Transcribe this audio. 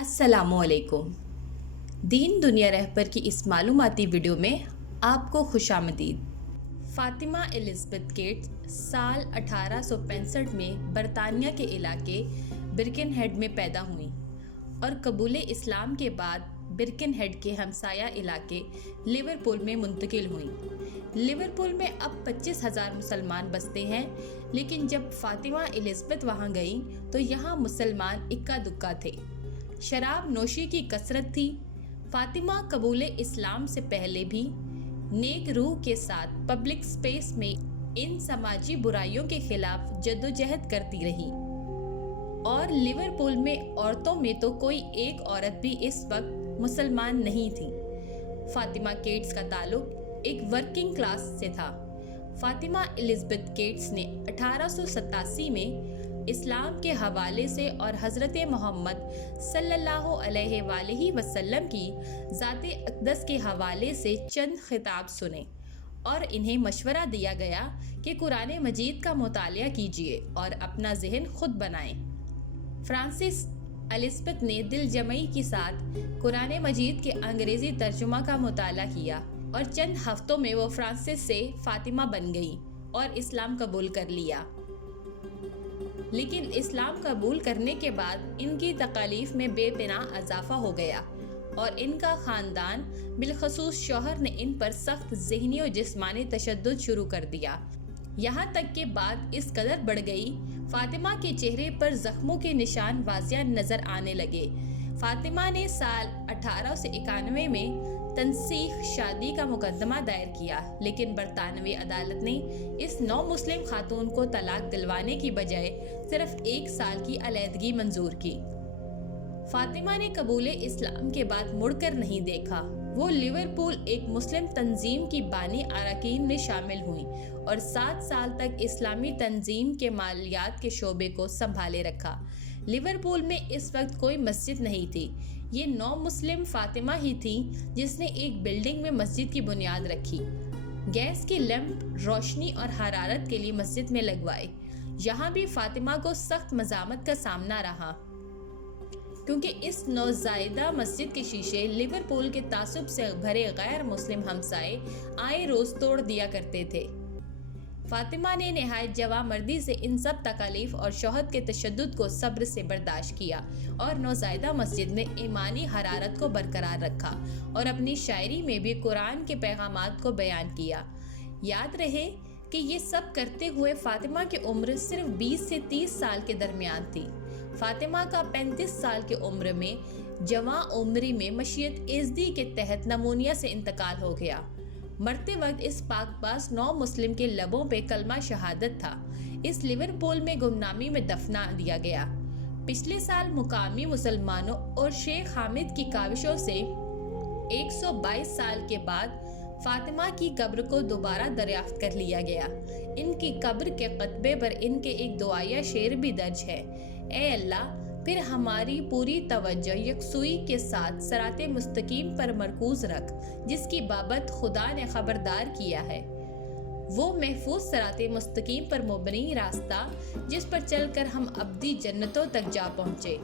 السلام علیکم۔ دین دنیا رہبر کی اس معلوماتی ویڈیو میں آپ کو خوش آمدید۔ فاطمہ الزبتھ گیٹس سال 1865 میں برطانیہ کے علاقے برکن ہیڈ میں پیدا ہوئیں اور قبول اسلام کے بعد برکن ہیڈ کے ہمسایہ علاقے لیورپول میں منتقل ہوئیں۔ لیورپول میں اب 25,000 مسلمان بستے ہیں، لیکن جب فاطمہ الزبتھ وہاں گئیں تو یہاں مسلمان اکا دکا تھے۔ شراب نوشی کی کثرت تھی۔ فاطمہ قبول اسلام سے پہلے بھی نیک روح کے ساتھ پبلک سپیس میں ان سماجی برائیوں کے خلاف جدوجہد کرتی رہی، اور لیورپول میں عورتوں میں تو کوئی ایک عورت بھی اس وقت مسلمان نہیں تھی۔ فاطمہ گیٹس کا تعلق ایک ورکنگ کلاس سے تھا۔ فاطمہ الزبتھ گیٹس نے 1887 میں اسلام کے حوالے سے اور حضرت محمد صلی اللہ علیہ وآلہ وسلم کی ذات اقدس کے حوالے سے چند خطاب سنے، اور انہیں مشورہ دیا گیا کہ قرآن مجید کا مطالعہ کیجیے اور اپنا ذہن خود بنائیں۔ فرانسس الزبتھ نے دل جمعی کے ساتھ قرآن مجید کے انگریزی ترجمہ کا مطالعہ کیا، اور چند ہفتوں میں وہ فرانسس سے فاطمہ بن گئی اور اسلام قبول کر لیا۔ لیکن اسلام قبول کرنے کے بعد ان کی تکالیف میں بے پناہ اضافہ ہو گیا، اور ان کا خاندان بالخصوص شوہر نے ان پر سخت ذہنی و جسمانی تشدد شروع کر دیا، یہاں تک کہ بات اس قدر بڑھ گئی فاطمہ کے چہرے پر زخموں کے نشان واضح نظر آنے لگے۔ فاطمہ نے سال 1891 میں تنسیخ شادی کا مقدمہ دائر کیا، لیکن برطانوی عدالت نے اس نو مسلم خاتون کو طلاق دلوانے کی بجائے صرف 1 سال کی علیحدگی منظور کی۔ فاطمہ نے قبول اسلام کے بعد مڑ کر نہیں دیکھا۔ وہ لیورپول ایک مسلم تنظیم کی بانی اراکین میں شامل ہوئیں اور 7 سال تک اسلامی تنظیم کے مالیات کے شعبے کو سنبھالے رکھا۔ لیورپول میں اس وقت کوئی مسجد نہیں تھی۔ یہ نو مسلم فاطمہ ہی تھی جس نے ایک بلڈنگ میں مسجد کی بنیاد رکھی، گیس کے لیمپ روشنی اور حرارت کے لیے مسجد میں لگوائے۔ یہاں بھی فاطمہ کو سخت مزاحمت کا سامنا رہا، کیونکہ اس نوزائیدہ مسجد کے شیشے لیورپول کے تعصب سے بھرے غیر مسلم ہمسائے آئے روز توڑ دیا کرتے تھے۔ فاطمہ نے نہایت جوانمردی سے ان سب تکالیف اور شوہر کے تشدد کو صبر سے برداشت کیا، اور نوزائیدہ مسجد میں ایمانی حرارت کو برقرار رکھا، اور اپنی شاعری میں بھی قرآن کے پیغامات کو بیان کیا۔ یاد رہے کہ یہ سب کرتے ہوئے فاطمہ کی عمر صرف 20 سے 30 سال کے درمیان تھی۔ فاطمہ کا 35 سال کی عمر میں جواں عمری میں مشیت ایزدی کے تحت نمونیا سے انتقال ہو گیا۔ مرتے وقت اس پاک باز نو مسلم کے لبوں پہ کلمہ شہادت تھا۔ اس لیورپول میں گمنامی میں دفنا دیا گیا۔ پچھلے سال مقامی مسلمانوں اور شیخ حامد کی کاوشوں سے 122 سال کے بعد فاطمہ کی قبر کو دوبارہ دریافت کر لیا گیا۔ ان کی قبر کے خطبے پر ان کے ایک دعائیہ شعر بھی درج ہے: اے اللہ، پھر ہماری پوری توجہ یکسوئی کے ساتھ صراط مستقیم پر مرکوز رکھ، جس کی بابت خدا نے خبردار کیا ہے، وہ محفوظ صراط مستقیم پر مبنی راستہ جس پر چل کر ہم ابدی جنتوں تک جا پہنچے۔